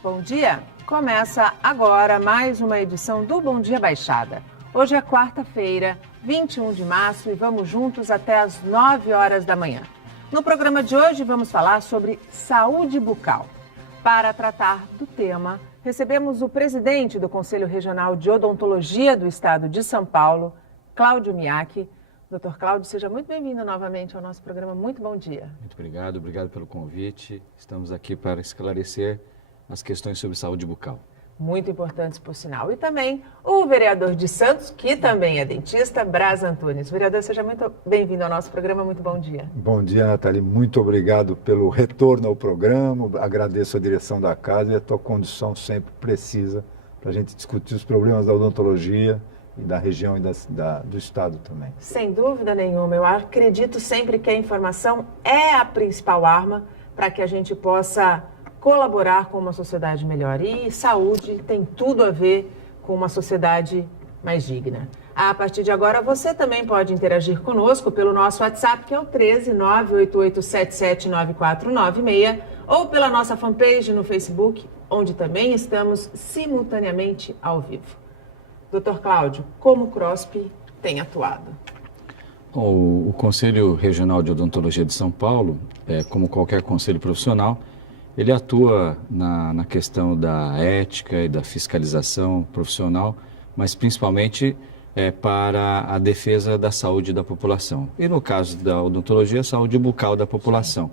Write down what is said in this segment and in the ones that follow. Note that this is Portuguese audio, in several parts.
Bom dia! Começa agora mais uma edição do Bom Dia Baixada. Hoje é quarta-feira, 21 de março e vamos juntos até às 9 horas da manhã. No programa de hoje vamos falar sobre saúde bucal. Para tratar do tema, recebemos o presidente do Conselho Regional de Odontologia do Estado de São Paulo, Cláudio Miaki. Dr. Cláudio, seja muito bem-vindo novamente ao nosso programa. Muito bom dia. Muito obrigado pelo convite. Estamos aqui para esclarecer as questões sobre saúde bucal. Muito importantes, por sinal. E também o vereador de Santos, que também é dentista, Braz Antunes. Vereador, seja muito bem-vindo ao nosso programa. Muito bom dia. Bom dia, Nathalie. Muito obrigado pelo retorno ao programa. Agradeço a direção da casa e a tua condição sempre precisa para a gente discutir os problemas da odontologia e da região e do estado também. Sem dúvida nenhuma. Eu acredito sempre que a informação é a principal arma para que a gente possa colaborar com uma sociedade melhor. E saúde tem tudo a ver com uma sociedade mais digna. A partir de agora, você também pode interagir conosco pelo nosso WhatsApp, que é o 13988779496, ou pela nossa fanpage no Facebook, onde também estamos simultaneamente ao vivo. Dr. Cláudio, como o CROSP tem atuado? O Conselho Regional de Odontologia de São Paulo, como qualquer conselho profissional, ele atua na questão da ética e da fiscalização profissional, mas principalmente para a defesa da saúde da população. E no caso da odontologia, a saúde bucal da população.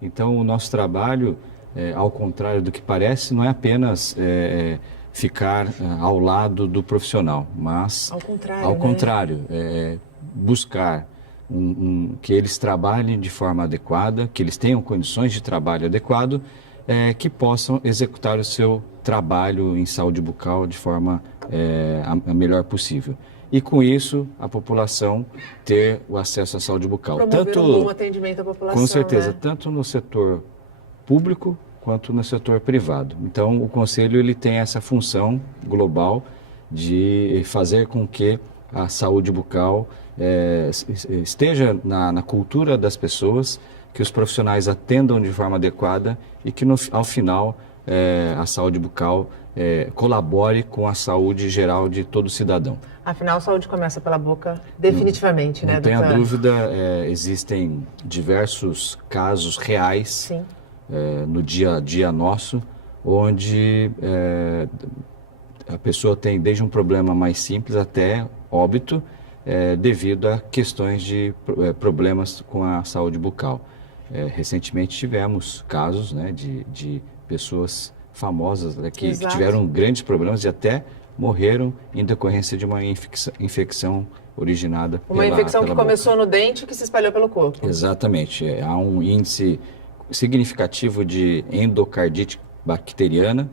Então, o nosso trabalho, ao contrário do que parece, não é apenas ficar ao lado do profissional, mas ao contrário, buscar que eles trabalhem de forma adequada, que eles tenham condições de trabalho adequado, que possam executar o seu trabalho em saúde bucal de forma a melhor possível. E com isso, a população ter o acesso à saúde bucal. Promover um bom atendimento à população. Com certeza, né? Tanto no setor público quanto no setor privado. Então, o Conselho ele tem essa função global de fazer com que a saúde bucal esteja na cultura das pessoas, que os profissionais atendam de forma adequada e que ao final a saúde bucal colabore com a saúde geral de todo cidadão. Afinal, a saúde começa pela boca, definitivamente, né, doutora? Não tenha dúvida, existem diversos casos reais Sim. No dia a dia nosso, onde a pessoa tem desde um problema mais simples até óbito, devido a questões de problemas com a saúde bucal. Recentemente tivemos casos, né, de pessoas famosas que tiveram grandes problemas e até morreram em decorrência de uma infecção originada Uma infecção que começou no dente e que se espalhou pelo corpo. Exatamente. Há um índice significativo de endocardite bacteriana,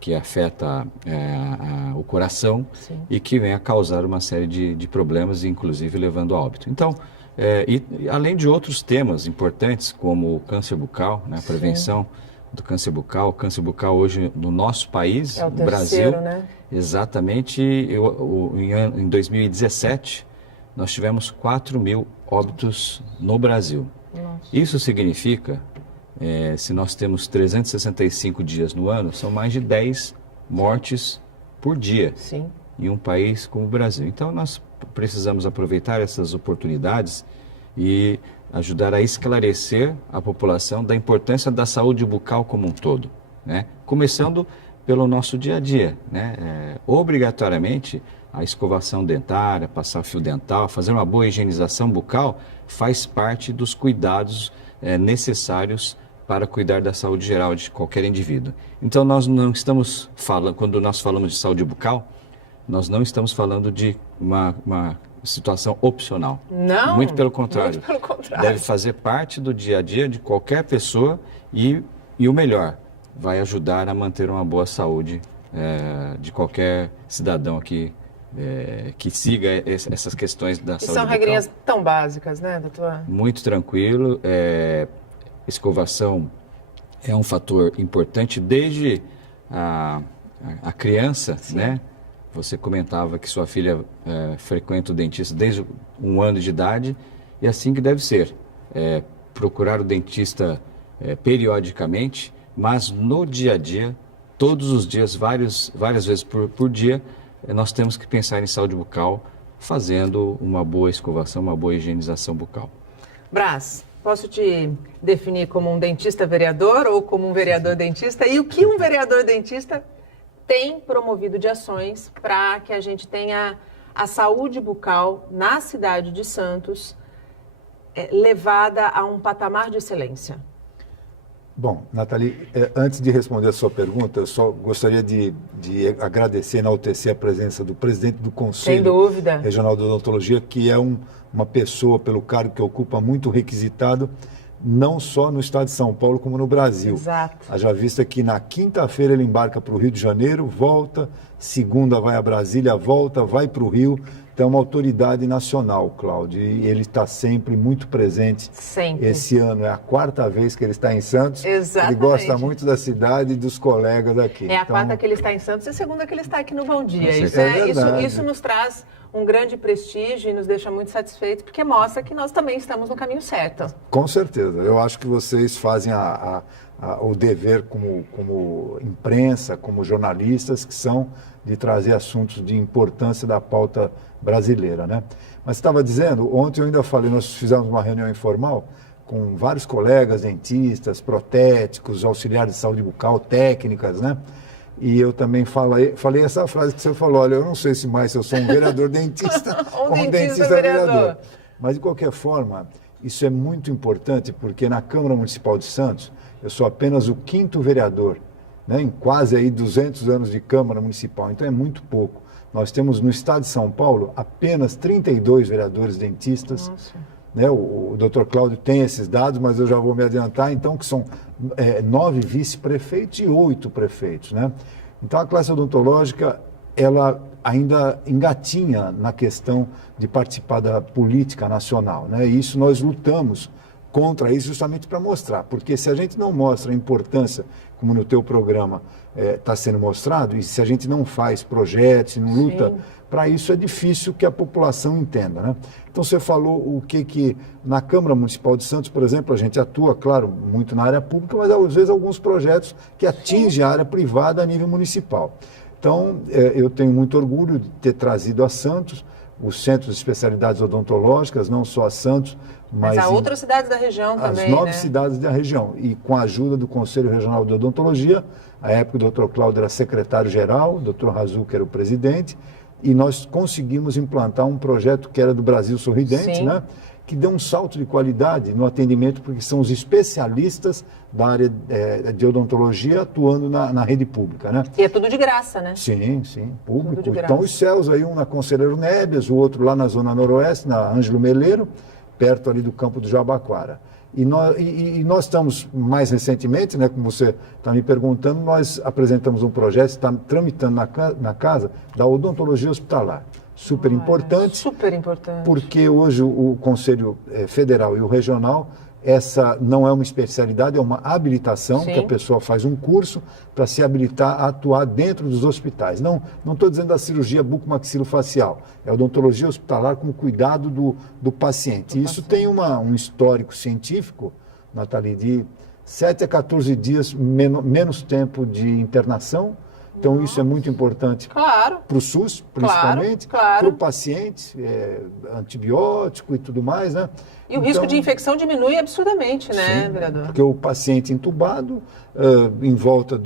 que afeta o coração. Sim. E que vem a causar uma série de problemas, inclusive levando a óbito. Então, além de outros temas importantes, como o câncer bucal, né, a prevenção do câncer bucal. O câncer bucal hoje no nosso país, no Brasil, né? Exatamente, em 2017, nós tivemos 4.000 óbitos no Brasil. Nossa. Isso significa, se nós temos 365 dias no ano, são mais de 10 mortes por dia. Sim. Em um país como o Brasil. Então, nós precisamos aproveitar essas oportunidades e ajudar a esclarecer a população da importância da saúde bucal como um todo, né? Começando pelo nosso dia a dia, né? Obrigatoriamente, a escovação dentária, passar fio dental, fazer uma boa higienização bucal faz parte dos cuidados necessários para cuidar da saúde geral de qualquer indivíduo. Então, nós não estamos falando, quando nós falamos de saúde bucal, nós não estamos falando de uma situação opcional. Não. Muito pelo contrário. Muito pelo contrário. Deve fazer parte do dia a dia de qualquer pessoa e o melhor, vai ajudar a manter uma boa saúde de qualquer cidadão aqui que siga essas questões da saúde bucal. São regrinhas tão básicas, né, doutor? Muito tranquilo. Escovação é um fator importante desde a criança, sim, né? Você comentava que sua filha frequenta o dentista desde 1 ano de idade, e assim que deve ser. Procurar o dentista periodicamente, mas no dia a dia todos os dias, várias vezes por dia, nós temos que pensar em saúde bucal, fazendo uma boa escovação, uma boa higienização bucal. Brás, posso te definir como um dentista vereador ou como um vereador dentista? E o que um vereador dentista tem promovido de ações para que a gente tenha a saúde bucal na cidade de Santos levada a um patamar de excelência? Bom, Nathalie, antes de responder a sua pergunta, eu só gostaria de agradecer e enaltecer a presença do presidente do Conselho Regional de Odontologia, que é uma pessoa, pelo cargo que ocupa, muito requisitado, não só no estado de São Paulo, como no Brasil. Exato. Haja vista que na quinta-feira ele embarca para o Rio de Janeiro, volta, segunda vai a Brasília, volta, vai para o Rio. Então é uma autoridade nacional, Cláudio, e ele está sempre muito presente. Sempre. Esse ano é a 4ª vez que ele está em Santos. Exatamente. Ele gosta muito da cidade e dos colegas daqui. É a 4ª que ele está em Santos e a 2ª que ele está aqui no Bom Dia. Isso nos traz um grande prestígio e nos deixa muito satisfeitos, porque mostra que nós também estamos no caminho certo. Com certeza. Eu acho que vocês fazem o dever como imprensa, como jornalistas, que são de trazer assuntos de importância da pauta brasileira, né? Mas estava dizendo, ontem eu ainda falei, nós fizemos uma reunião informal com vários colegas, dentistas, protéticos, auxiliares de saúde bucal, técnicas, né? E eu também falei essa frase que você falou, olha, eu não sei se eu sou um vereador dentista ou um dentista vereador. Mas, de qualquer forma, isso é muito importante, porque na Câmara Municipal de Santos, eu sou apenas o 5º vereador, né, em quase aí 200 anos de Câmara Municipal, então é muito pouco. Nós temos no estado de São Paulo apenas 32 vereadores dentistas. Nossa. Né, o doutor Cláudio tem esses dados, mas eu já vou me adiantar, então, que são 9 vice-prefeitos e 8 prefeitos. Né? Então a classe odontológica, ela ainda engatinha na questão de participar da política nacional. Né? E isso nós lutamos contra isso justamente para mostrar, porque se a gente não mostra a importância, como no teu programa está sendo mostrado, e se a gente não faz projetos, não luta, para isso é difícil que a população entenda. Né? Então você falou o que na Câmara Municipal de Santos, por exemplo, a gente atua, claro, muito na área pública, mas às vezes alguns projetos que atingem a área privada a nível municipal. Então eu tenho muito orgulho de ter trazido a Santos os centros de especialidades odontológicas, não só a Santos, mas há outras cidades da região também, as 9 cidades da região. E com a ajuda do Conselho Regional de Odontologia, à época o Dr. Cláudio era secretário-geral, o Dr. Razuc era o presidente, e nós conseguimos implantar um projeto que era do Brasil Sorridente, né? Que deu um salto de qualidade no atendimento, porque são os especialistas da área de odontologia atuando na rede pública, né? E é tudo de graça, né? Sim, público. Então os céus aí, um na Conselheiro Nébias, o outro lá na Zona Noroeste, na Ângelo Meleiro, perto ali do campo do Jabaquara. E nós estamos, mais recentemente, né, como você está me perguntando, nós apresentamos um projeto, está tramitando na casa da odontologia hospitalar. Super importante, porque hoje o Conselho Federal e o Regional, essa não é uma especialidade, é uma habilitação, que a pessoa faz um curso para se habilitar a atuar dentro dos hospitais. Não estou dizendo da cirurgia bucomaxilofacial, é odontologia hospitalar com cuidado do paciente. Isso tem um histórico científico, Nathalie, de 7 a 14 dias menos tempo de internação. Então, isso é muito importante para o SUS, principalmente, para o paciente, antibiótico e tudo mais, né? E o risco de infecção diminui absurdamente, né, vereador? Porque o paciente entubado, em volta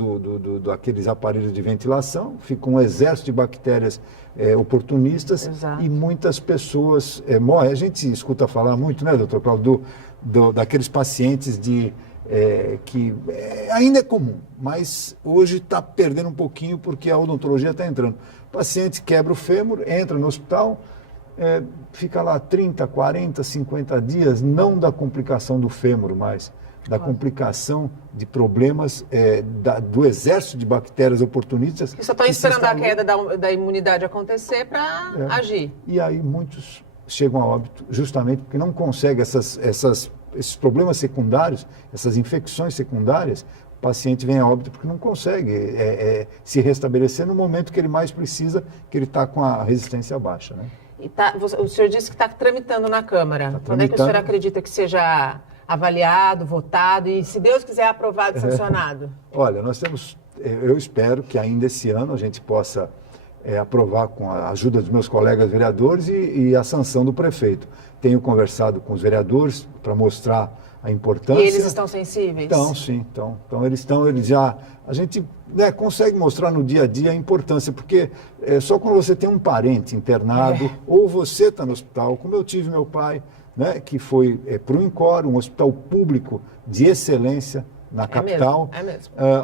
daqueles aparelhos de ventilação, fica um exército de bactérias oportunistas. Exato. E muitas pessoas morrem. A gente escuta falar muito, né, doutor Cláudio, daqueles pacientes que ainda é comum, mas hoje está perdendo um pouquinho porque a odontologia está entrando. O paciente quebra o fêmur, entra no hospital, fica lá 30, 40, 50 dias, não da complicação do fêmur mais, da complicação de problemas do exército de bactérias oportunistas. Que só estão esperando a queda da imunidade acontecer para agir. E aí muitos chegam a óbito justamente porque não conseguem esses problemas secundários, essas infecções secundárias, o paciente vem a óbito porque não consegue se restabelecer no momento que ele mais precisa, que ele está com a resistência baixa, né? O senhor disse que está tramitando na Câmara. Quando é que o senhor acredita que seja avaliado, votado e, se Deus quiser, aprovado e sancionado? Olha, nós temos eu espero que ainda esse ano a gente possa aprovar com a ajuda dos meus colegas vereadores e a sanção do prefeito. Tenho conversado com os vereadores para mostrar a importância. E eles estão sensíveis? Então, sim. Então eles já... A gente consegue mostrar no dia a dia a importância, porque só quando você tem um parente internado, ou você está no hospital, como eu tive meu pai, né, que foi para o INCOR, um hospital público de excelência na capital,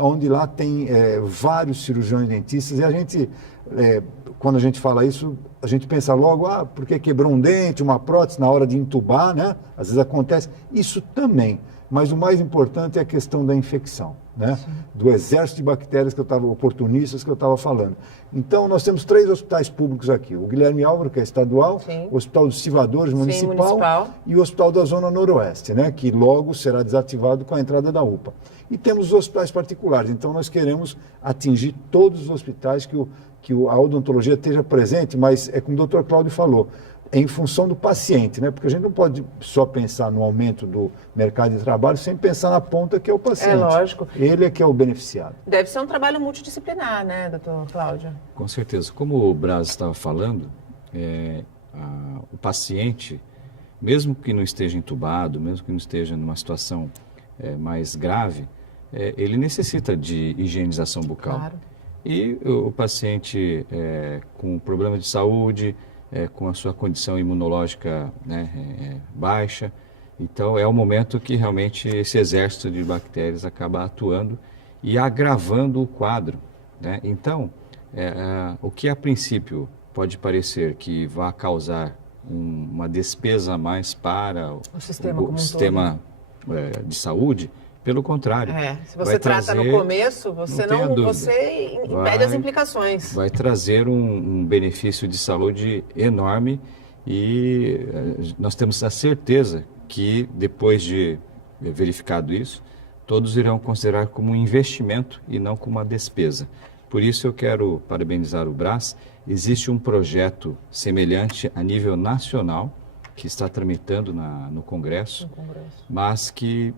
onde lá tem vários cirurgiões dentistas, e a gente, quando a gente fala isso, a gente pensa logo, porque quebrou um dente, uma prótese na hora de entubar, né? Às vezes acontece, isso também, mas o mais importante é a questão da infecção, né? Do exército de bactérias oportunistas que eu estava falando. Então, nós temos 3 hospitais públicos aqui, o Guilherme Álvaro, que é estadual, o Hospital dos Estivadores, municipal, e o Hospital da Zona Noroeste, né? Que logo será desativado com a entrada da UPA. E temos os hospitais particulares, então nós queremos atingir todos os hospitais que a odontologia esteja presente, mas é como o Dr. Cláudio falou, em função do paciente, né? Porque a gente não pode só pensar no aumento do mercado de trabalho sem pensar na ponta que é o paciente. É lógico. Ele é que é o beneficiado. Deve ser um trabalho multidisciplinar, né, doutor Cláudio? Com certeza. Como o Braz estava falando, o paciente, mesmo que não esteja entubado, mesmo que não esteja numa situação mais grave, ele necessita de higienização bucal. Claro. E o paciente com problema de saúde, com a sua condição imunológica baixa, então é o momento que realmente esse exército de bactérias acaba atuando e agravando o quadro, né? Então, o que a princípio pode parecer que vai causar uma despesa a mais para o sistema de saúde, pelo contrário. Se você trata no começo, você impede as implicações. Vai trazer um benefício de saúde enorme e nós temos a certeza que, depois de verificado isso, todos irão considerar como um investimento e não como uma despesa. Por isso eu quero parabenizar o Braz. Existe um projeto semelhante a nível nacional que está tramitando no Congresso, mas que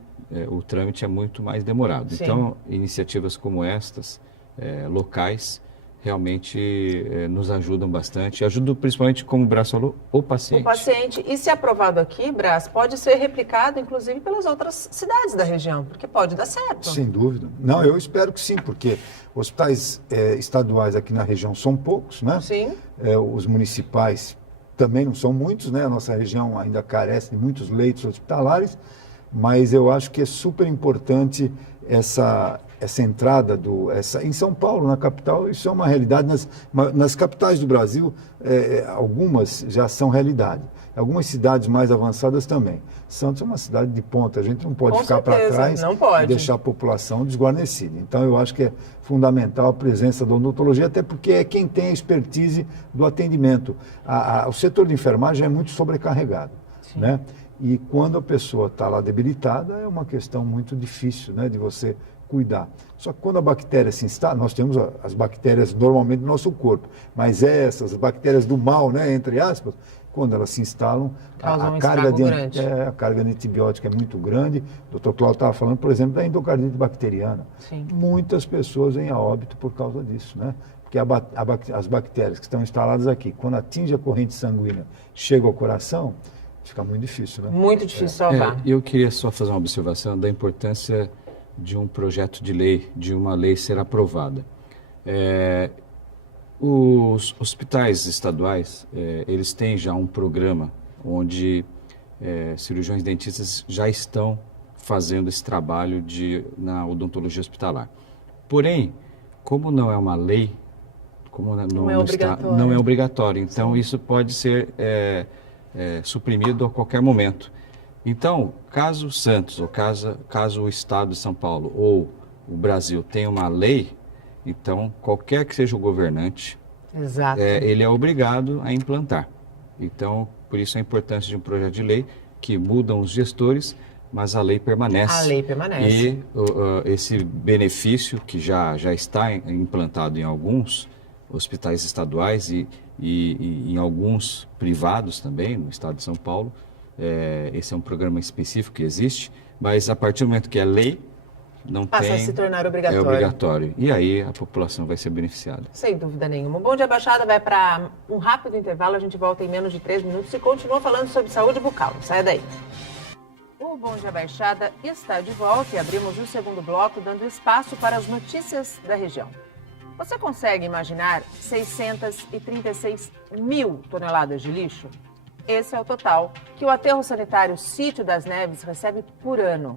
o trâmite é muito mais demorado. Sim. Então, iniciativas como estas, locais, realmente nos ajudam bastante. Ajudam principalmente, como o Braz falou, o paciente. O paciente. E se aprovado aqui, Braz, pode ser replicado, inclusive, pelas outras cidades da região, porque pode dar certo. Sem dúvida. Não, eu espero que sim, porque hospitais estaduais aqui na região são poucos, né? Sim. Os municipais também não são muitos, né? A nossa região ainda carece de muitos leitos hospitalares, mas eu acho que é super importante essa entrada em São Paulo, na capital, isso é uma realidade. Nas capitais do Brasil, algumas já são realidade. Algumas cidades mais avançadas também. Santos é uma cidade de ponta, a gente não pode ficar para trás e deixar a população desguarnecida. Então, eu acho que é fundamental a presença da odontologia, até porque é quem tem a expertise do atendimento. O setor de enfermagem é muito sobrecarregado, né? E quando a pessoa está lá debilitada, é uma questão muito difícil, né, de você cuidar. Só que quando a bactéria se instala, nós temos as bactérias normalmente no nosso corpo, mas essas bactérias do mal, né, entre aspas, quando elas se instalam, a carga de antibiótico é muito grande. O Dr. Cláudio estava falando, por exemplo, da endocardite bacteriana. Sim. Muitas pessoas vêm a óbito por causa disso, né? Porque as bactérias que estão instaladas aqui, quando atinge a corrente sanguínea, chega ao coração, fica muito difícil, né? Muito difícil salvar. Eu queria só fazer uma observação da importância de um projeto de lei, de uma lei ser aprovada. Os hospitais estaduais, eles têm já um programa onde cirurgiões dentistas já estão fazendo esse trabalho na odontologia hospitalar. Porém, como não é uma lei, como não é obrigatório, então isso pode ser suprimido a qualquer momento. Então, caso o Santos, ou caso o Estado de São Paulo ou o Brasil tenha uma lei, então qualquer que seja o governante, ele é obrigado a implantar. Então, por isso a importância de um projeto de lei que mudam os gestores, mas a lei permanece. A lei permanece. E esse benefício que já está implantado em alguns hospitais estaduais e em alguns privados também, no estado de São Paulo, esse é um programa específico que existe, mas a partir do momento que é lei, não Passa tem... a se tornar obrigatório. É obrigatório. E aí a população vai ser beneficiada. Sem dúvida nenhuma. O Bom Dia Baixada vai para um rápido intervalo. A gente volta em menos de 3 minutos e continua falando sobre saúde bucal. Não saia daí. O Bom Dia Baixada está de volta e abrimos o segundo bloco, dando espaço para as notícias da região. Você consegue imaginar 636 mil toneladas de lixo? Esse é o total que o aterro sanitário Sítio das Neves recebe por ano.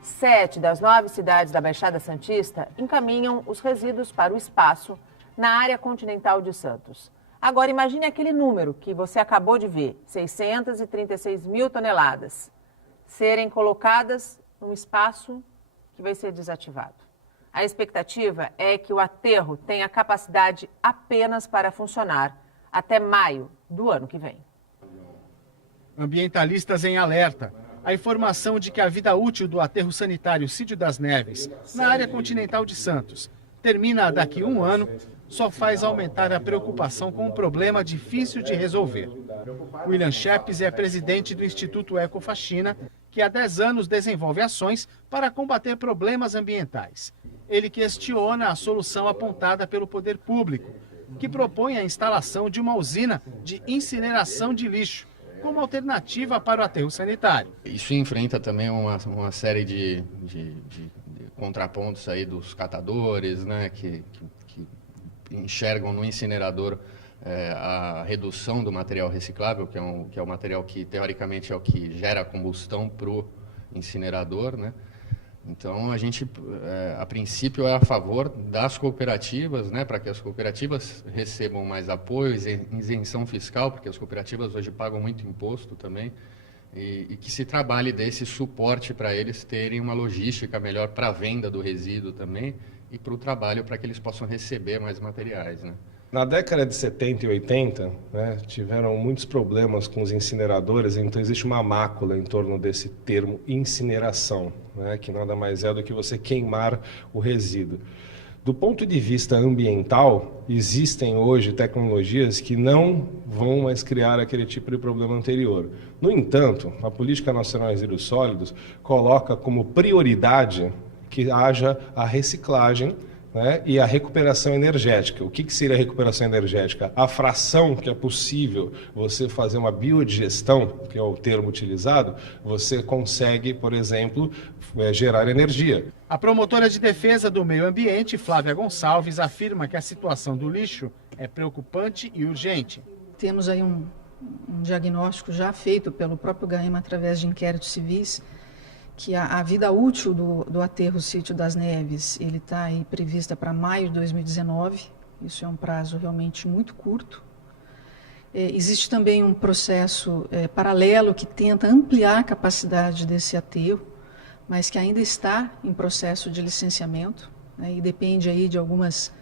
7 das 9 cidades da Baixada Santista encaminham os resíduos para o espaço na área continental de Santos. Agora imagine aquele número que você acabou de ver, 636 mil toneladas, serem colocadas num espaço que vai ser desativado. A expectativa é que o aterro tenha capacidade apenas para funcionar até maio do ano que vem. Ambientalistas em alerta. A informação de que a vida útil do aterro sanitário Sítio das Neves, na área continental de Santos, termina daqui a um ano, só faz aumentar a preocupação com um problema difícil de resolver. William Shepes é presidente do Instituto Ecofaxina, que há 10 anos desenvolve ações para combater problemas ambientais. Ele questiona a solução apontada pelo poder público, que propõe a instalação de uma usina de incineração de lixo, como alternativa para o aterro sanitário. Isso enfrenta também uma série de contrapontos aí dos catadores, né, que enxergam no incinerador a redução do material reciclável, que é o material que, teoricamente, é o que gera combustão para o incinerador, né? Então, a gente, a princípio, é a favor das cooperativas, né, para que as cooperativas recebam mais apoio, isenção fiscal, porque as cooperativas hoje pagam muito imposto também, e que se trabalhe desse suporte para eles terem uma logística melhor para a venda do resíduo também e para o trabalho para que eles possam receber mais materiais, né? Na década de 70 e 80, né, tiveram muitos problemas com os incineradores, então existe uma mácula em torno desse termo incineração, né, que nada mais é do que você queimar o resíduo. Do ponto de vista ambiental, existem hoje tecnologias que não vão mais criar aquele tipo de problema anterior. No entanto, a Política Nacional de Resíduos Sólidos coloca como prioridade que haja a reciclagem, né, e a recuperação energética. O que seria a recuperação energética? A fração que é possível você fazer uma biodigestão, que é o termo utilizado, você consegue, por exemplo, gerar energia. A promotora de defesa do meio ambiente, Flávia Gonçalves, afirma que a situação do lixo é preocupante e urgente. Temos aí um diagnóstico já feito pelo próprio GAEMA através de inquéritos civis, que a vida útil do aterro Sítio das Neves, ele está aí prevista para maio de 2019, isso é um prazo realmente muito curto. Existe também um processo paralelo que tenta ampliar a capacidade desse aterro, mas que ainda está em processo de licenciamento, né, e depende aí de algumas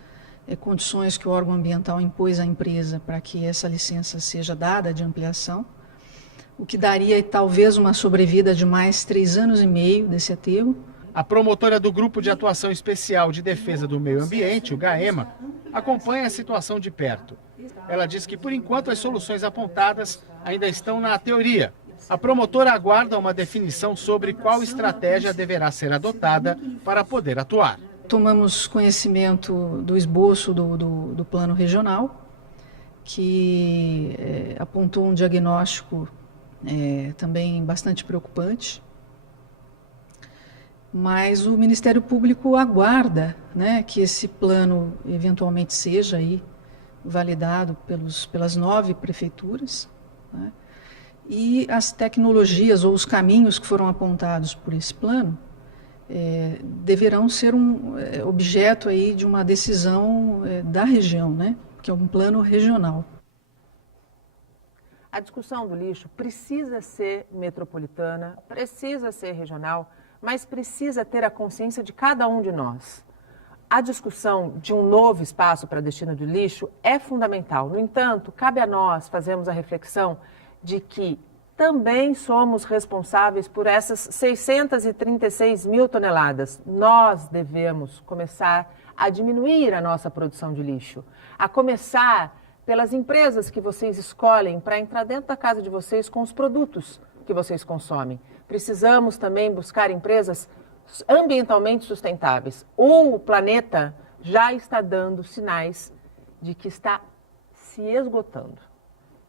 condições que o órgão ambiental impôs à empresa para que essa licença seja dada de ampliação, o que daria talvez uma sobrevida de mais 3 anos e meio desse aterro. A promotora do Grupo de Atuação Especial de Defesa do Meio Ambiente, o GAEMA, acompanha a situação de perto. Ela diz que, por enquanto, as soluções apontadas ainda estão na teoria. A promotora aguarda uma definição sobre qual estratégia deverá ser adotada para poder atuar. Tomamos conhecimento do esboço do plano regional, que apontou um diagnóstico também bastante preocupante, mas o Ministério Público aguarda, né, que esse plano eventualmente seja aí validado pelas 9 prefeituras, né, e as tecnologias ou os caminhos que foram apontados por esse plano deverão ser objeto aí de uma decisão da região, né, que é um plano regional. A discussão do lixo precisa ser metropolitana, precisa ser regional, mas precisa ter a consciência de cada um de nós. A discussão de um novo espaço para destino de lixo é fundamental. No entanto, cabe a nós fazermos a reflexão de que também somos responsáveis por essas 636 mil toneladas. Nós devemos começar a diminuir a nossa produção de lixo, a começar pelas empresas que vocês escolhem para entrar dentro da casa de vocês com os produtos que vocês consomem. Precisamos também buscar empresas ambientalmente sustentáveis. O planeta já está dando sinais de que está se esgotando.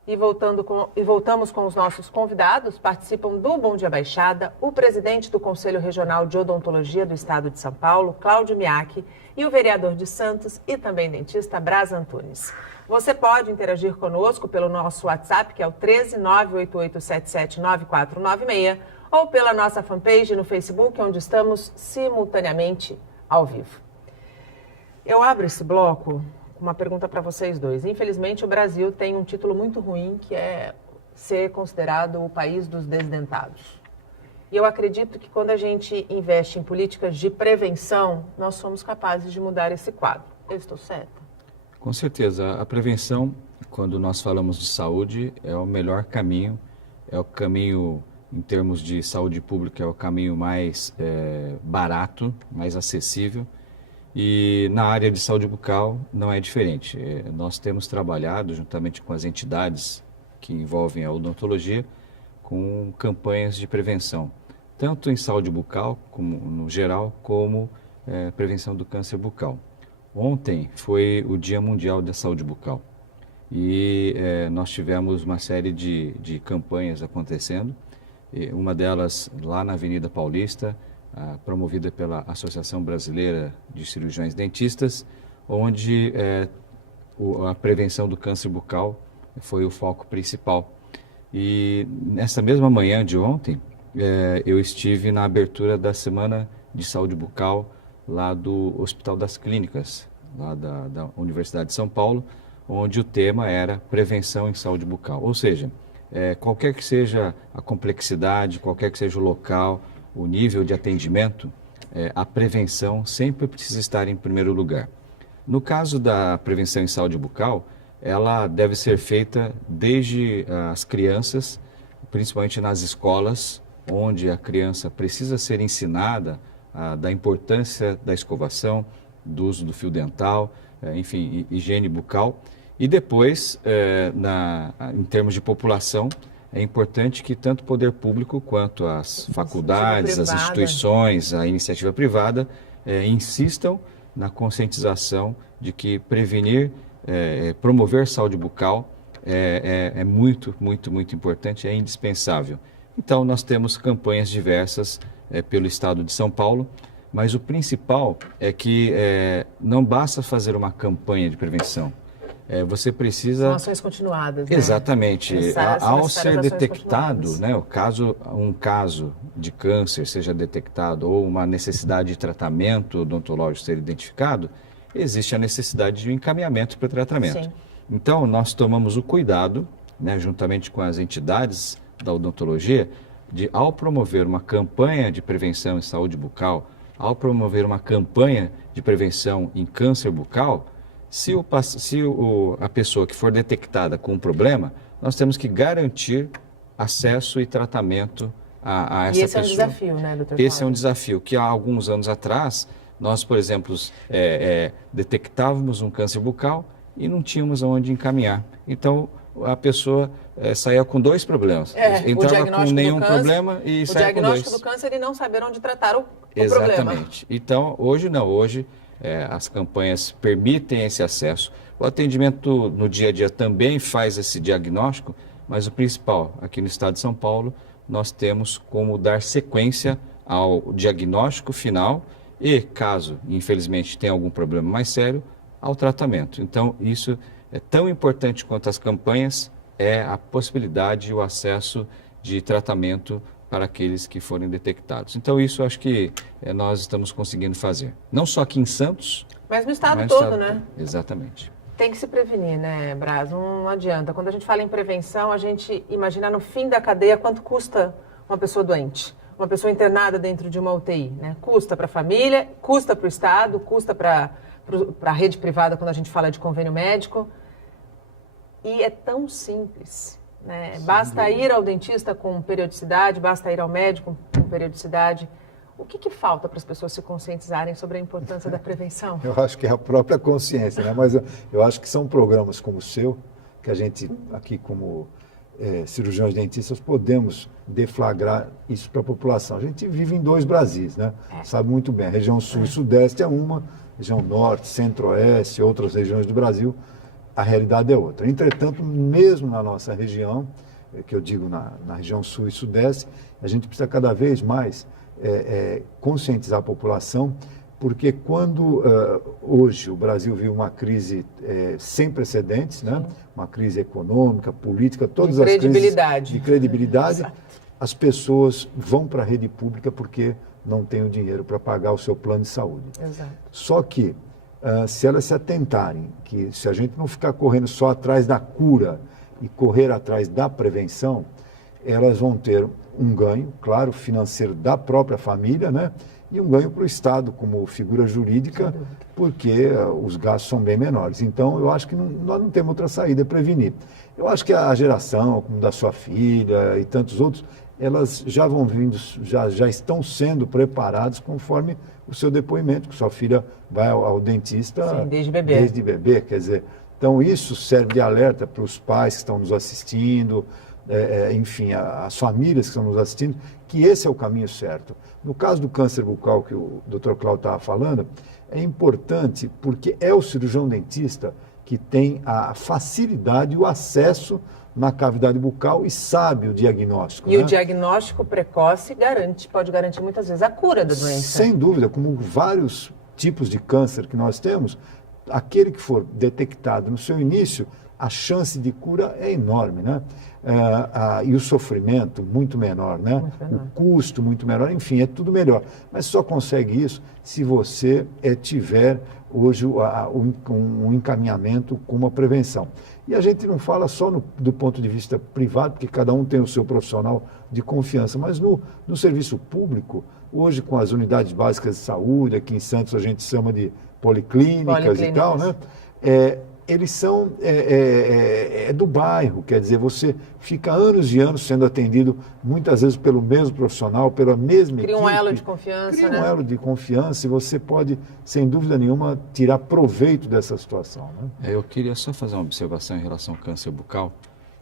E voltamos com os nossos convidados. Participam do Bom Dia Baixada o presidente do Conselho Regional de Odontologia do Estado de São Paulo, Cláudio Miaki, e o vereador de Santos e também dentista Braz Antunes. Você pode interagir conosco pelo nosso WhatsApp, que é o 13988779496, ou pela nossa fanpage no Facebook, onde estamos simultaneamente ao vivo. Eu abro esse bloco com uma pergunta para vocês dois. Infelizmente, o Brasil tem um título muito ruim, que é ser considerado o país dos desdentados. E eu acredito que quando a gente investe em políticas de prevenção, nós somos capazes de mudar esse quadro. Eu estou certa? Com certeza. A prevenção, quando nós falamos de saúde, é o melhor caminho, é o caminho, em termos de saúde pública, é o caminho mais barato, mais acessível. E na área de saúde bucal não é diferente. Nós temos trabalhado, juntamente com as entidades que envolvem a odontologia, com campanhas de prevenção, tanto em saúde bucal, como no geral, como prevenção do câncer bucal. Ontem foi o Dia Mundial da Saúde Bucal e nós tivemos uma série de campanhas acontecendo, uma delas lá na Avenida Paulista, promovida pela Associação Brasileira de Cirurgiões Dentistas, onde a prevenção do câncer bucal foi o foco principal. E nessa mesma manhã de ontem, eu estive na abertura da Semana de Saúde Bucal lá do Hospital das Clínicas, lá da Universidade de São Paulo, onde o tema era prevenção em saúde bucal. Ou seja, qualquer que seja a complexidade, qualquer que seja o local, o nível de atendimento, a prevenção sempre precisa estar em primeiro lugar. No caso da prevenção em saúde bucal, ela deve ser feita desde as crianças, principalmente nas escolas, onde a criança precisa ser ensinada da importância da escovação, do uso do fio dental, enfim, higiene bucal. E depois, em termos de população, é importante que tanto o poder público quanto as faculdades, as instituições, a iniciativa privada insistam na conscientização de que prevenir, promover saúde bucal é muito, muito, muito importante, é indispensável. Então, nós temos campanhas diversas pelo estado de São Paulo, mas o principal é que não basta fazer uma campanha de prevenção. Você precisa... São ações continuadas, né? Exatamente. Ao ser detectado, né, um caso de câncer seja detectado ou uma necessidade de tratamento odontológico ser identificado, existe a necessidade de um encaminhamento para tratamento. Sim. Então, nós tomamos o cuidado, né, juntamente com as entidades da odontologia, de, ao promover uma campanha de prevenção em saúde bucal, ao promover uma campanha de prevenção em câncer bucal, se a pessoa que for detectada com um problema, nós temos que garantir acesso e tratamento a essa pessoa. E esse é um desafio, né, doutor? Esse é um desafio que há alguns anos atrás, nós, por exemplo, detectávamos um câncer bucal e não tínhamos aonde encaminhar. Então, a pessoa saía com dois problemas. Entrava com nenhum problema e saía com dois. O diagnóstico do câncer e não saber onde tratar o problema. Exatamente. Então, hoje não. Hoje, as campanhas permitem esse acesso. O atendimento no dia a dia também faz esse diagnóstico, mas o principal, aqui no estado de São Paulo, nós temos como dar sequência ao diagnóstico final e, caso, infelizmente, tenha algum problema mais sério, ao tratamento. Então, isso é tão importante quanto as campanhas, é a possibilidade e o acesso de tratamento para aqueles que forem detectados. Então, isso acho que nós estamos conseguindo fazer. Não só aqui em Santos, mas no estado todo, né? Exatamente. Tem que se prevenir, né, Braz? Não adianta. Quando a gente fala em prevenção, a gente imagina no fim da cadeia quanto custa uma pessoa doente, uma pessoa internada dentro de uma UTI, né? Custa para a família, custa para o estado, custa para a rede privada quando a gente fala de convênio médico. E é tão simples, né? Basta ir ao dentista com periodicidade, basta ir ao médico com periodicidade. O que falta para as pessoas se conscientizarem sobre a importância da prevenção? Eu acho que é a própria consciência, né? Mas eu acho que são programas como o seu, que a gente aqui como cirurgiões dentistas, podemos deflagrar isso para a população. A gente vive em 2 Brasis, né? Sabe muito bem, a região sul e sudeste é uma, região norte, centro-oeste, outras regiões do Brasil, a realidade é outra. Entretanto, mesmo na nossa região, que eu digo na região sul e sudeste, a gente precisa cada vez mais conscientizar a população, porque quando hoje o Brasil vive uma crise sem precedentes, né? Uma crise econômica, política, todas as crises de credibilidade, as pessoas vão para a rede pública porque não têm o dinheiro para pagar o seu plano de saúde. Exato. Só que, se elas se atentarem, que se a gente não ficar correndo só atrás da cura e correr atrás da prevenção, elas vão ter um ganho, claro, financeiro da própria família, né? E um ganho para o Estado como figura jurídica, porque os gastos são bem menores. Então, eu acho que nós não temos outra saída, é prevenir. Eu acho que a geração, como da sua filha e tantos outros, elas já vão vindo, já estão sendo preparadas conforme o seu depoimento, que sua filha vai ao dentista. Sim, desde bebê. Desde bebê, quer dizer. Então, isso serve de alerta para os pais que estão nos assistindo, enfim, as famílias que estão nos assistindo, que esse é o caminho certo. No caso do câncer bucal que o Dr. Cláudio estava falando, é importante porque é o cirurgião dentista que tem a facilidade e o acesso na cavidade bucal e sabe o diagnóstico. E o diagnóstico precoce pode garantir muitas vezes a cura da doença. Sem dúvida, como vários tipos de câncer que nós temos, aquele que for detectado no seu início, a chance de cura é enorme, né? E o sofrimento muito menor, né? Muito menor. O custo muito menor, enfim, é tudo melhor. Mas só consegue isso se você tiver hoje um encaminhamento com uma prevenção. E a gente não fala só do ponto de vista privado, porque cada um tem o seu profissional de confiança, mas no serviço público, hoje com as unidades básicas de saúde, aqui em Santos a gente chama de policlínicas e tal, né? Eles são do bairro, quer dizer, você fica anos e anos sendo atendido, muitas vezes pelo mesmo profissional, pela mesma equipe. Cria um elo de confiança, Cria né? um elo de confiança e você pode, sem dúvida nenhuma, tirar proveito dessa situação, né? Eu queria só fazer uma observação em relação ao câncer bucal,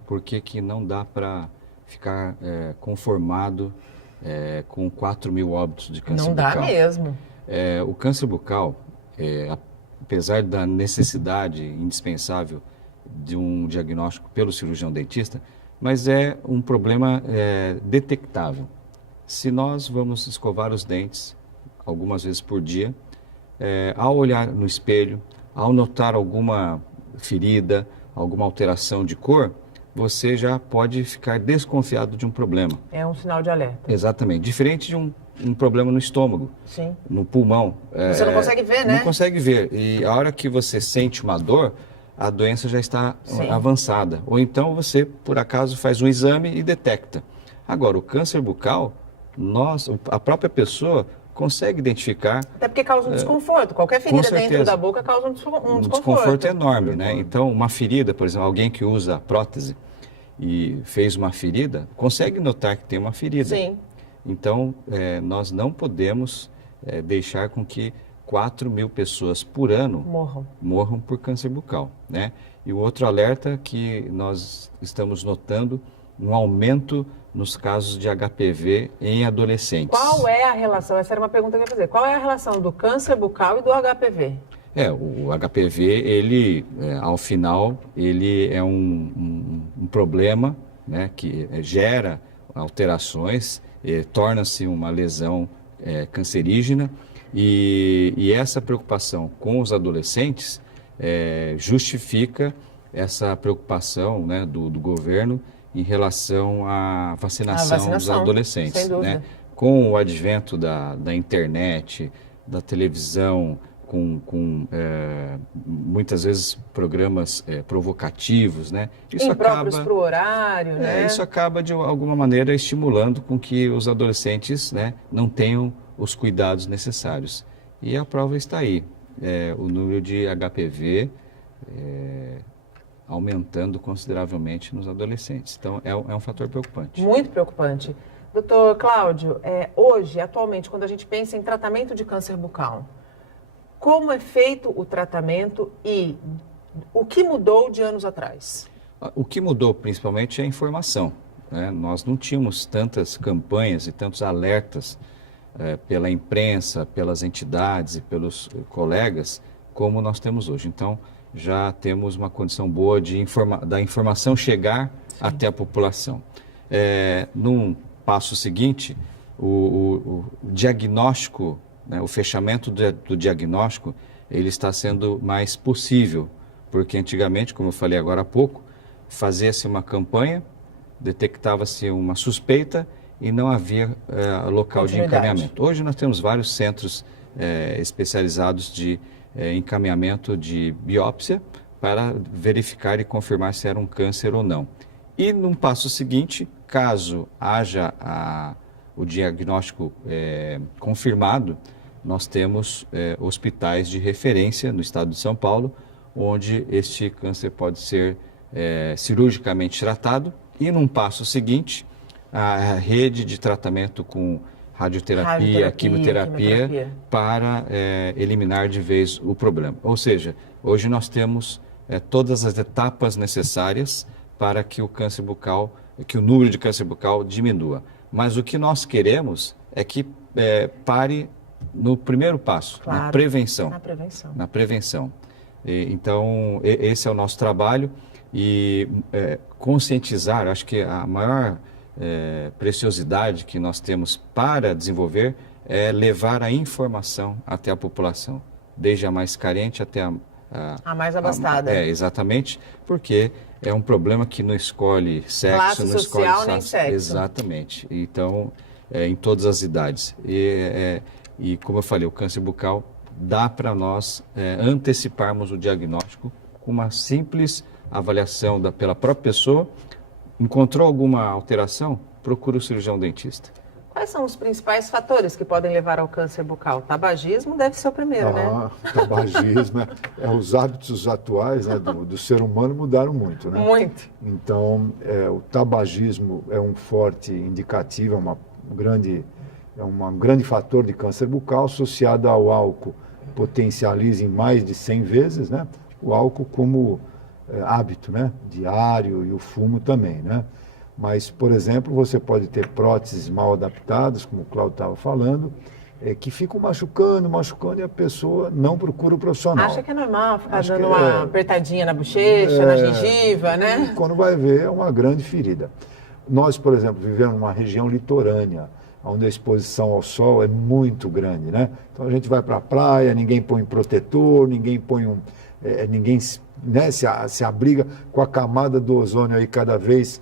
porque que não dá para ficar conformado com 4.000 óbitos de câncer bucal. Não dá mesmo. O câncer bucal, apesar da necessidade indispensável de um diagnóstico pelo cirurgião dentista, mas é um problema detectável. Se nós vamos escovar os dentes algumas vezes por dia, ao olhar no espelho, ao notar alguma ferida, alguma alteração de cor, você já pode ficar desconfiado de um problema. É um sinal de alerta. Exatamente. Diferente de um problema no estômago, sim, no pulmão. Você não consegue ver, né? Não consegue ver. E a hora que você sente uma dor, a doença já está avançada. Ou então você, por acaso, faz um exame e detecta. Agora, o câncer bucal, a própria pessoa consegue identificar. Até porque causa um desconforto. Qualquer ferida dentro da boca causa um desconforto. Um desconforto enorme, né? Então, uma ferida, por exemplo, alguém que usa prótese e fez uma ferida, consegue notar que tem uma ferida. Sim. Então, nós não podemos deixar com que 4.000 pessoas por ano morram por câncer bucal, né? E o outro alerta que nós estamos notando um aumento nos casos de HPV em adolescentes. Qual é a relação? Essa era uma pergunta que eu ia fazer. Qual é a relação do câncer bucal e do HPV? O HPV, ele, ao final, ele é um problema, né, que gera alterações, torna-se uma lesão cancerígena e essa preocupação com os adolescentes justifica essa preocupação, né, do governo em relação à vacinação dos adolescentes. Sem dúvida. Né? Com o advento da internet, da televisão, com muitas vezes programas provocativos, né? Isso impróprios para o horário, né? Isso acaba, de alguma maneira, estimulando com que os adolescentes, né, não tenham os cuidados necessários. E a prova está aí. O número de HPV aumentando consideravelmente nos adolescentes. Então, é um fator preocupante. Muito preocupante. Doutor Cláudio, hoje, atualmente, quando a gente pensa em tratamento de câncer bucal, como é feito o tratamento e o que mudou de anos atrás? O que mudou principalmente é a informação, né? Nós não tínhamos tantas campanhas e tantos alertas pela imprensa, pelas entidades e pelos colegas como nós temos hoje. Então, já temos uma condição boa da informação chegar até a população. Num passo seguinte, o diagnóstico, né, o fechamento do diagnóstico, ele está sendo mais possível, porque antigamente, como eu falei agora há pouco, fazia-se uma campanha, detectava-se uma suspeita e não havia local de encaminhamento. Hoje nós temos vários centros especializados de encaminhamento de biópsia para verificar e confirmar se era um câncer ou não. E num passo seguinte, caso haja o diagnóstico confirmado, nós temos hospitais de referência no estado de São Paulo, onde este câncer pode ser cirurgicamente tratado. E num passo seguinte, a rede de tratamento com radioterapia, quimioterapia, para eliminar de vez o problema. Ou seja, hoje nós temos todas as etapas necessárias para que o câncer bucal, que o número de câncer bucal diminua. Mas o que nós queremos é que pare no primeiro passo, claro, na prevenção. Na prevenção. Então, esse é o nosso trabalho e conscientizar, acho que a maior preciosidade que nós temos para desenvolver é levar a informação até a população, desde a mais carente até a mais abastada. Exatamente, porque é um problema que não escolhe sexo, classe não social, escolhe nem sexo. Exatamente. Então, em todas as idades. E como eu falei, o câncer bucal dá para nós anteciparmos o diagnóstico com uma simples avaliação pela própria pessoa. Encontrou alguma alteração? Procura o cirurgião dentista. Quais são os principais fatores que podem levar ao câncer bucal? Tabagismo deve ser o primeiro, né? Tabagismo, os hábitos atuais, né, do ser humano mudaram muito, né? Muito. Então, o tabagismo é um forte indicativo, é um grande fator de câncer bucal, associado ao álcool, potencializa em mais de 100 vezes, né? O álcool como hábito, né? Diário, e o fumo também, né? Mas, por exemplo, você pode ter próteses mal adaptadas, como o Cláudio estava falando, que ficam machucando e a pessoa não procura o profissional. Acha que é normal ficar dando uma apertadinha na bochecha, na gengiva, né? E quando vai ver, é uma grande ferida. Nós, por exemplo, vivemos numa região litorânea, onde a exposição ao sol é muito grande, né? Então a gente vai para a praia, ninguém põe protetor, ninguém põe ninguém, né, se abriga com a camada do ozônio aí cada vez,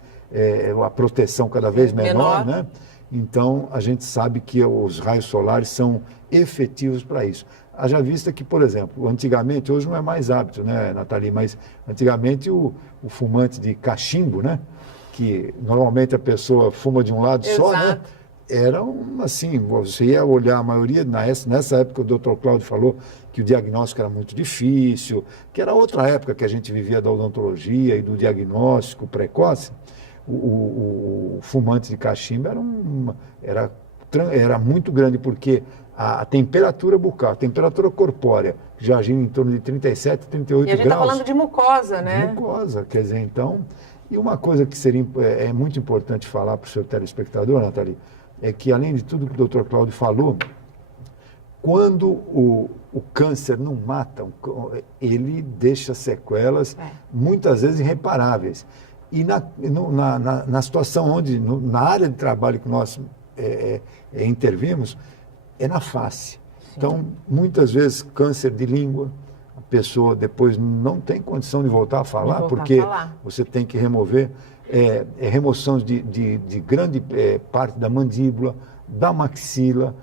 a proteção cada vez menor, né? Então a gente sabe que os raios solares são efetivos para isso. Haja vista que, por exemplo, antigamente, hoje não é mais hábito, né, Nathalie, mas antigamente o fumante de cachimbo, né, que normalmente a pessoa fuma de um lado só, né? Era assim, você ia olhar a maioria, nessa época o Dr. Cláudio falou que o diagnóstico era muito difícil, que era outra época que a gente vivia da odontologia e do diagnóstico precoce. O fumante de cachimbo era muito grande, porque a temperatura bucal, a temperatura corpórea, já agia em torno de 37, 38 graus. E a gente está falando de mucosa, né? Mucosa, quer dizer, então... E uma coisa que seria muito importante falar para o seu telespectador, Nathalie, é que, além de tudo que o Dr. Cláudio falou, quando o câncer não mata, ele deixa sequelas, muitas vezes irreparáveis. E na situação onde, na área de trabalho que nós intervimos, é na face. Sim. Então, muitas vezes, câncer de língua, a pessoa depois não tem condição de voltar a falar, porque você tem que remover remoção de grande parte da mandíbula, da maxila,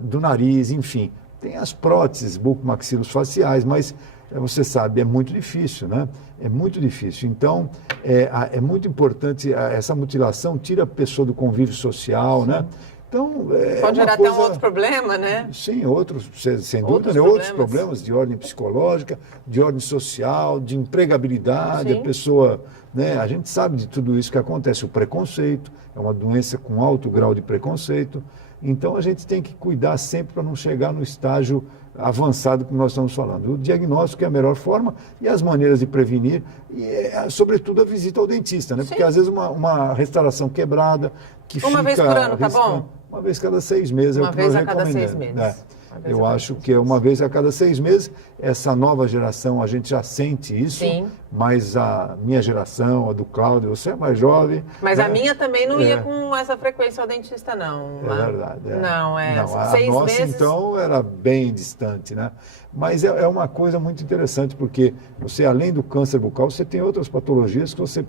do nariz, enfim. Tem as próteses bucomaxilofaciais, mas você sabe, é muito difícil, né? É muito difícil. Então, é muito importante, essa mutilação tira a pessoa do convívio social, né? Então, pode gerar até um outro problema, né? Sim, outros, sem dúvida, né? Outros problemas de ordem psicológica, de ordem social, de empregabilidade, a pessoa, né? A gente sabe de tudo isso que acontece. O preconceito é uma doença com alto grau de preconceito. Então, a gente tem que cuidar sempre para não chegar no estágio avançado que nós estamos falando. O diagnóstico é a melhor forma e as maneiras de prevenir, e, sobretudo, a visita ao dentista, né? Porque às vezes uma restauração quebrada, que uma vez por ano, tá bom? Uma vez cada 6 meses. Uma vez a cada 6 meses. Eu acho que é uma vez a cada 6 meses. Essa nova geração, a gente já sente isso. Sim. Mas a minha geração, a do Cláudio, você é mais jovem. Mas a minha também não ia com essa frequência ao dentista, não. É verdade. Não, a 6 nossa, meses... então, era bem distante, né? Mas é uma coisa muito interessante, porque você, além do câncer bucal, você tem outras patologias que você...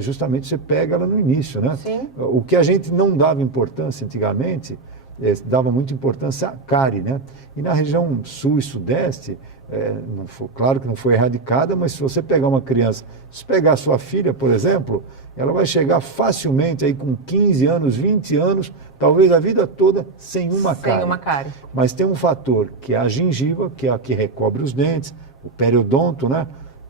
justamente você pega ela no início, né? Sim. O que a gente não dava importância antigamente, dava muita importância à cárie, né? E na região sul e sudeste, claro que não foi erradicada, mas se você pegar uma criança, se pegar sua filha, por exemplo, ela vai chegar facilmente aí com 15 anos, 20 anos, talvez a vida toda sem uma cárie. Sem uma cárie. Mas tem um fator que é a gengiva, que é a que recobre os dentes, o periodonto, né?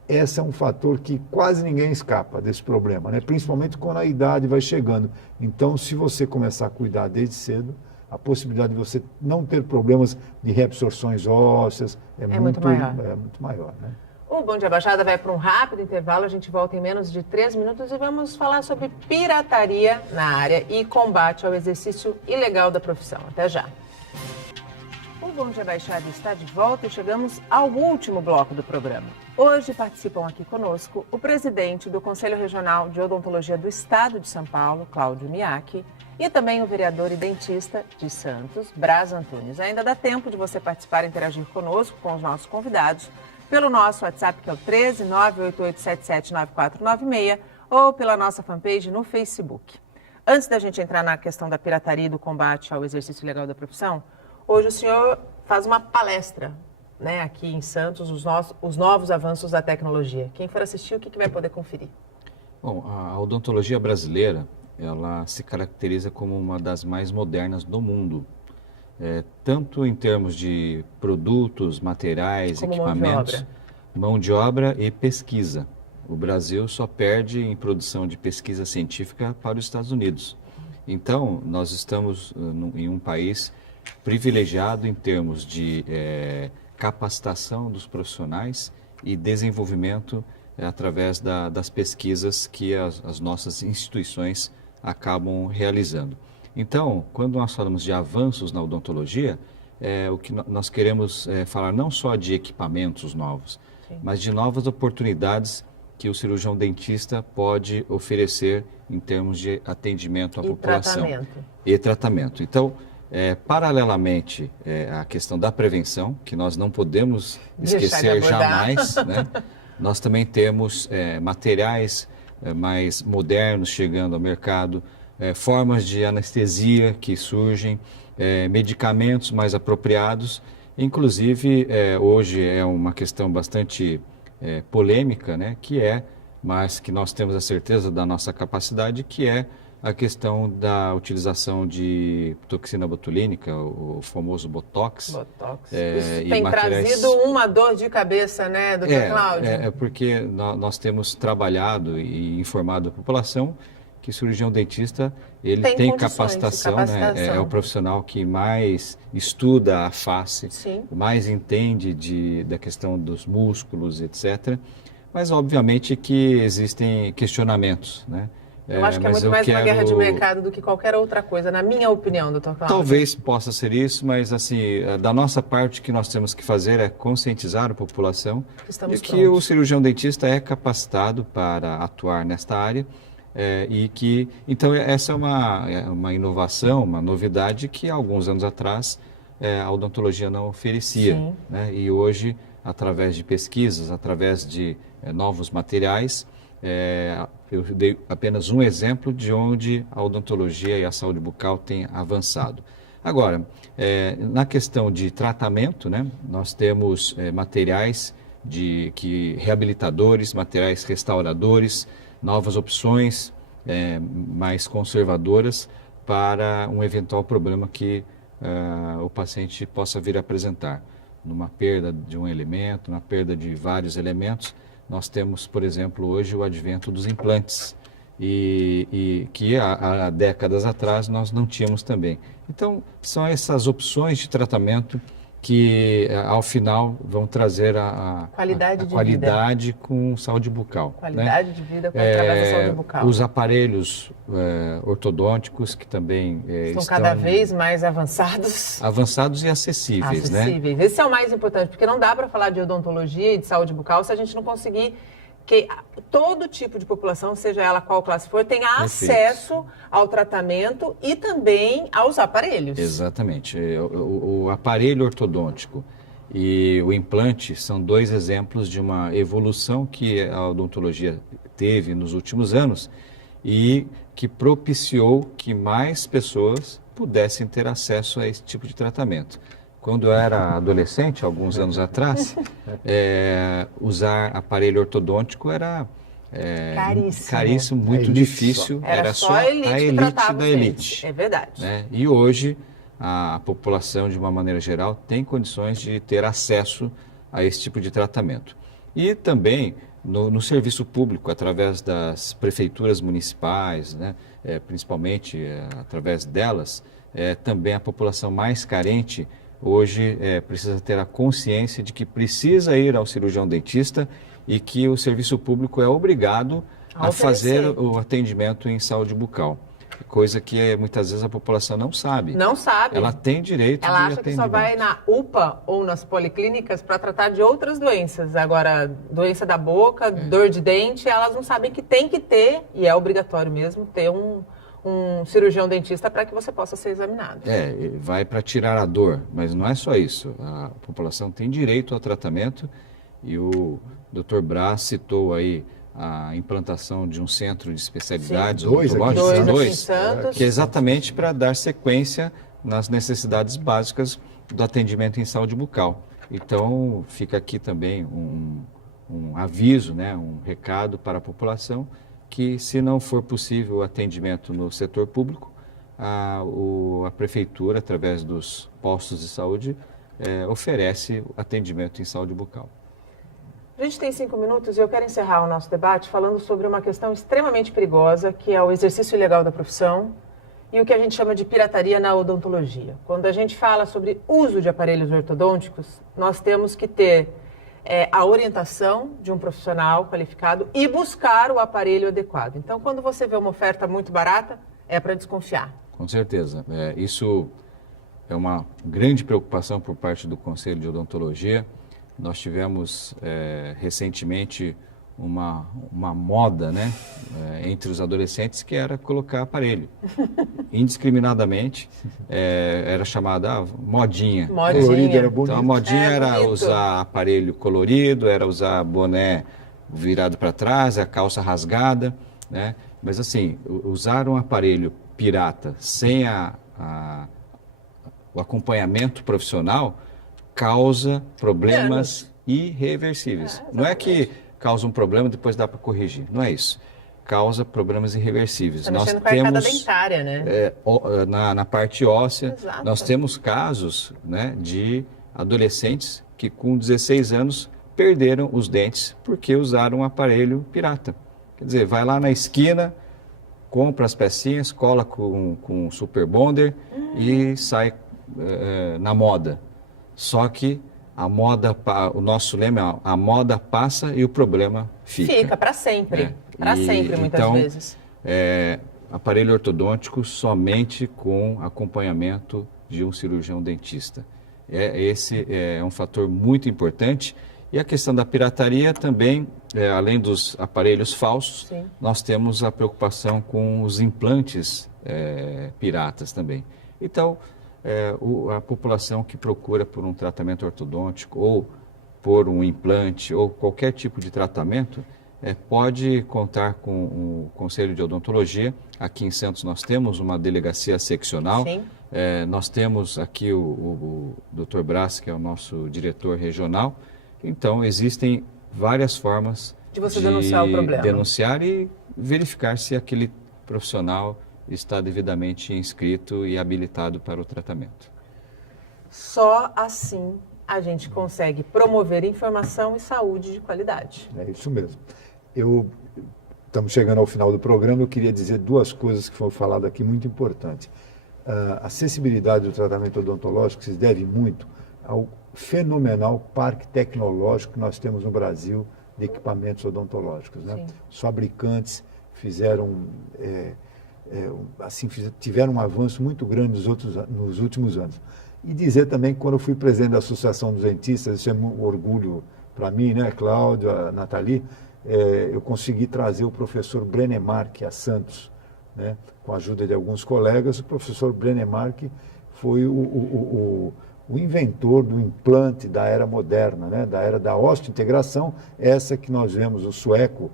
Esse é um fator que quase ninguém escapa desse problema, né? Principalmente quando a idade vai chegando. Então, se você começar a cuidar desde cedo, a possibilidade de você não ter problemas de reabsorções ósseas é muito maior, né? O Bom Dia Baixada vai para um rápido intervalo, a gente volta em menos de 3 minutos e vamos falar sobre pirataria na área e combate ao exercício ilegal da profissão. Até já. O Bom Dia Baixada está de volta e chegamos ao último bloco do programa. Hoje participam aqui conosco o presidente do Conselho Regional de Odontologia do Estado de São Paulo, Cláudio Miaki, e também o vereador e dentista de Santos, Braz Antunes. Ainda dá tempo de você participar e interagir conosco, com os nossos convidados, pelo nosso WhatsApp, que é o 13 988779496, ou pela nossa fanpage no Facebook. Antes da gente entrar na questão da pirataria e do combate ao exercício ilegal da profissão, hoje o senhor faz uma palestra, né, aqui em Santos, os novos avanços da tecnologia. Quem for assistir, o que vai poder conferir? Bom, a odontologia brasileira, ela se caracteriza como uma das mais modernas do mundo, tanto em termos de produtos, materiais, como equipamentos, mão de obra e pesquisa. O Brasil só perde em produção de pesquisa científica para os Estados Unidos. Então, nós estamos em um país privilegiado em termos de capacitação dos profissionais e desenvolvimento através das pesquisas que as nossas instituições acabam realizando. Então, quando nós falamos de avanços na odontologia, o que nós queremos falar não só de equipamentos novos, sim, mas de novas oportunidades que o cirurgião dentista pode oferecer em termos de atendimento à população. E tratamento. Então, paralelamente à questão da prevenção, que nós não podemos esquecer jamais, né? Nós também temos materiais mais modernos chegando ao mercado, formas de anestesia que surgem, medicamentos mais apropriados. Inclusive, hoje é uma questão bastante polêmica, né? Mas que nós temos a certeza da nossa capacidade, que é a questão da utilização de toxina botulínica, o famoso Botox. Isso tem trazido uma dor de cabeça, né, doutor Cláudio? Porque nós temos trabalhado e informado a população que cirurgião dentista, ele tem capacitação, né? É o profissional que mais estuda a face, sim, mais entende da questão dos músculos, etc. Mas, obviamente, que existem questionamentos, né? Eu acho que é muito mais uma guerra de mercado do que qualquer outra coisa, na minha opinião, doutor Cláudio. Talvez possa ser isso, mas assim, da nossa parte, o que nós temos que fazer é conscientizar a população de que o cirurgião dentista é capacitado para atuar nesta área então essa é uma inovação, uma novidade que há alguns anos atrás a odontologia não oferecia, né? E hoje, através de pesquisas, através de novos materiais, eu dei apenas um exemplo de onde a odontologia e a saúde bucal têm avançado. Agora, na questão de tratamento, né, nós temos materiais reabilitadores, materiais restauradores, novas opções mais conservadoras para um eventual problema que o paciente possa vir a apresentar. Numa perda de um elemento, na perda de vários elementos, nós temos, por exemplo, hoje o advento dos implantes, e que há décadas atrás nós não tínhamos também. Então, são essas opções de tratamento que ao final vão trazer a qualidade com saúde bucal. Qualidade de vida através da saúde bucal. Os aparelhos ortodônticos que também estão cada vez mais avançados. Avançados e acessíveis, né? Esse é o mais importante, porque não dá para falar de odontologia e de saúde bucal se a gente não conseguir que todo tipo de população, seja ela qual classe for, tenha acesso ao tratamento e também aos aparelhos. Exatamente. O aparelho ortodôntico e o implante são dois exemplos de uma evolução que a odontologia teve nos últimos anos e que propiciou que mais pessoas pudessem ter acesso a esse tipo de tratamento. Quando eu era adolescente, alguns anos atrás, usar aparelho ortodôntico era caríssimo, muito difícil. Era só a elite da elite. É verdade. Né? E hoje a população, de uma maneira geral, tem condições de ter acesso a esse tipo de tratamento. E também no serviço público, através das prefeituras municipais, né? Principalmente através delas, também a população mais carente hoje precisa ter a consciência de que precisa ir ao cirurgião dentista e que o serviço público é obrigado a fazer o atendimento em saúde bucal. Coisa que muitas vezes a população não sabe. Não sabe. Ela tem direito de atendimento. Ela acha que só vai na UPA ou nas policlínicas para tratar de outras doenças. Agora, doença da boca, dor de dente, elas não sabem que tem que ter, e é obrigatório mesmo, ter um cirurgião dentista para que você possa ser examinado. Vai para tirar a dor, mas não é só isso. A população tem direito ao tratamento e o Dr. Braz citou aí a implantação de um centro de especialidades dois, que é exatamente para dar sequência nas necessidades básicas do atendimento em saúde bucal. Então, fica aqui também um aviso, né, um recado para a população que, se não for possível o atendimento no setor público, a prefeitura, através dos postos de saúde, oferece atendimento em saúde bucal. A gente tem 5 minutos e eu quero encerrar o nosso debate falando sobre uma questão extremamente perigosa, que é o exercício ilegal da profissão e o que a gente chama de pirataria na odontologia. Quando a gente fala sobre uso de aparelhos ortodônticos, nós temos que ter a orientação de um profissional qualificado e buscar o aparelho adequado. Então, quando você vê uma oferta muito barata, é para desconfiar. Com certeza. Isso é uma grande preocupação por parte do Conselho de Odontologia. Nós tivemos recentemente uma moda, né, entre os adolescentes, que era colocar aparelho. Indiscriminadamente, era chamada modinha. Colorido era bonito. Então a modinha era usar aparelho colorido, era usar boné virado para trás, a calça rasgada, né? Mas assim, usar um aparelho pirata sem o acompanhamento profissional causa problemas irreversíveis. Não é que causa um problema e depois dá para corrigir. Não é isso. Causa problemas irreversíveis. Está mexendo com a arcada dentária, né? Na parte óssea. Exato. Nós temos casos, né, de adolescentes que com 16 anos perderam os dentes porque usaram um aparelho pirata. Quer dizer, vai lá na esquina, compra as pecinhas, cola com Super Bonder e sai na moda. Só que o nosso lema é a moda passa e o problema fica. Fica para sempre. Para sempre, muitas vezes. Aparelho ortodôntico somente com acompanhamento de um cirurgião dentista. Esse é um fator muito importante. E a questão da pirataria também, além dos aparelhos falsos, Sim. Nós temos a preocupação com os implantes piratas também. Então, a população que procura por um tratamento ortodôntico ou por um implante ou qualquer tipo de tratamento pode contar com o Conselho de Odontologia. Aqui em Santos nós temos uma delegacia seccional. Sim. Nós temos aqui o Dr. Braz, que é o nosso diretor regional. Então, existem várias formas de você denunciar o problema. Denunciar e verificar se aquele profissional está devidamente inscrito e habilitado para o tratamento. Só assim a gente consegue promover informação e saúde de qualidade. É isso mesmo. Estamos chegando ao final do programa, eu queria dizer duas coisas que foram faladas aqui muito importantes. A acessibilidade do tratamento odontológico se deve muito ao fenomenal parque tecnológico que nós temos no Brasil de equipamentos odontológicos, né? Os fabricantes fizeram, tiveram um avanço muito grande nos últimos anos. E dizer também que quando eu fui presidente da Associação dos Dentistas, isso é um orgulho para mim, né, Cláudio, a Nathalie, eu consegui trazer o professor Brenemark a Santos, né, com a ajuda de alguns colegas. O professor Brenemark foi o inventor do implante da era moderna, né, da era da osteointegração, essa que nós vemos, o sueco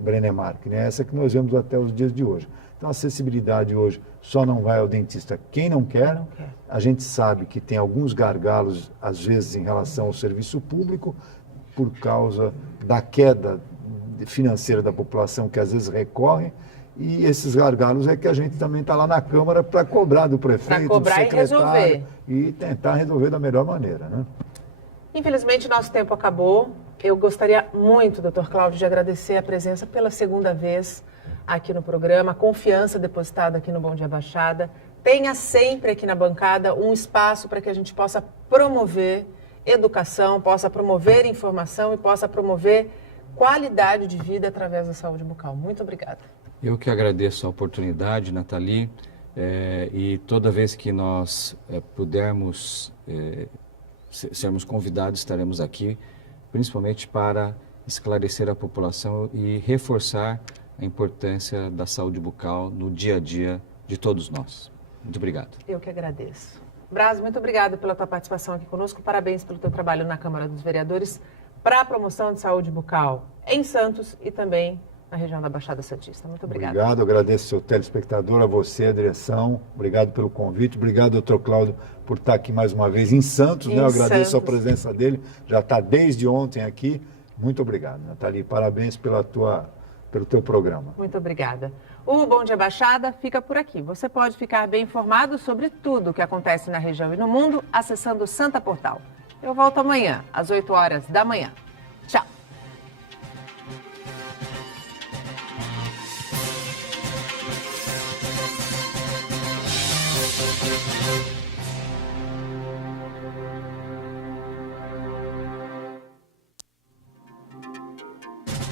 Brenemark, né, essa que nós vemos até os dias de hoje. Então, a acessibilidade hoje só não vai ao dentista quem não quer. A gente sabe que tem alguns gargalos, às vezes, em relação ao serviço público, por causa da queda financeira da população, que às vezes recorre, e esses gargalos é que a gente também está lá na Câmara para cobrar do prefeito, do secretário, resolver. E tentar resolver da melhor maneira, né? Infelizmente, nosso tempo acabou. Eu gostaria muito, doutor Cláudio, de agradecer a presença pela segunda vez aqui no programa, a confiança depositada aqui no Bom Dia Baixada. Tenha sempre aqui na bancada um espaço para que a gente possa promover educação, possa promover informação e possa promover qualidade de vida através da saúde bucal. Muito obrigada. Eu que agradeço a oportunidade, Nathalie, e toda vez que nós pudermos sermos convidados, estaremos aqui, principalmente para esclarecer a população e reforçar a importância da saúde bucal no dia a dia de todos nós. Muito obrigado. Eu que agradeço. Braz, muito obrigada pela tua participação aqui conosco. Parabéns pelo teu trabalho na Câmara dos Vereadores para a promoção de saúde bucal em Santos e também na região da Baixada Santista. Muito obrigada. Obrigado, agradeço ao seu telespectador, a você, a direção. Obrigado pelo convite. Obrigado, doutor Cláudio, por estar aqui mais uma vez em Santos. Eu agradeço a presença dele. Já está desde ontem aqui. Muito obrigado, Nathalie. Parabéns pelo teu programa. Muito obrigada. O Bom Dia Baixada fica por aqui. Você pode ficar bem informado sobre tudo o que acontece na região e no mundo acessando o Santa Portal. Eu volto amanhã, às 8 horas da manhã.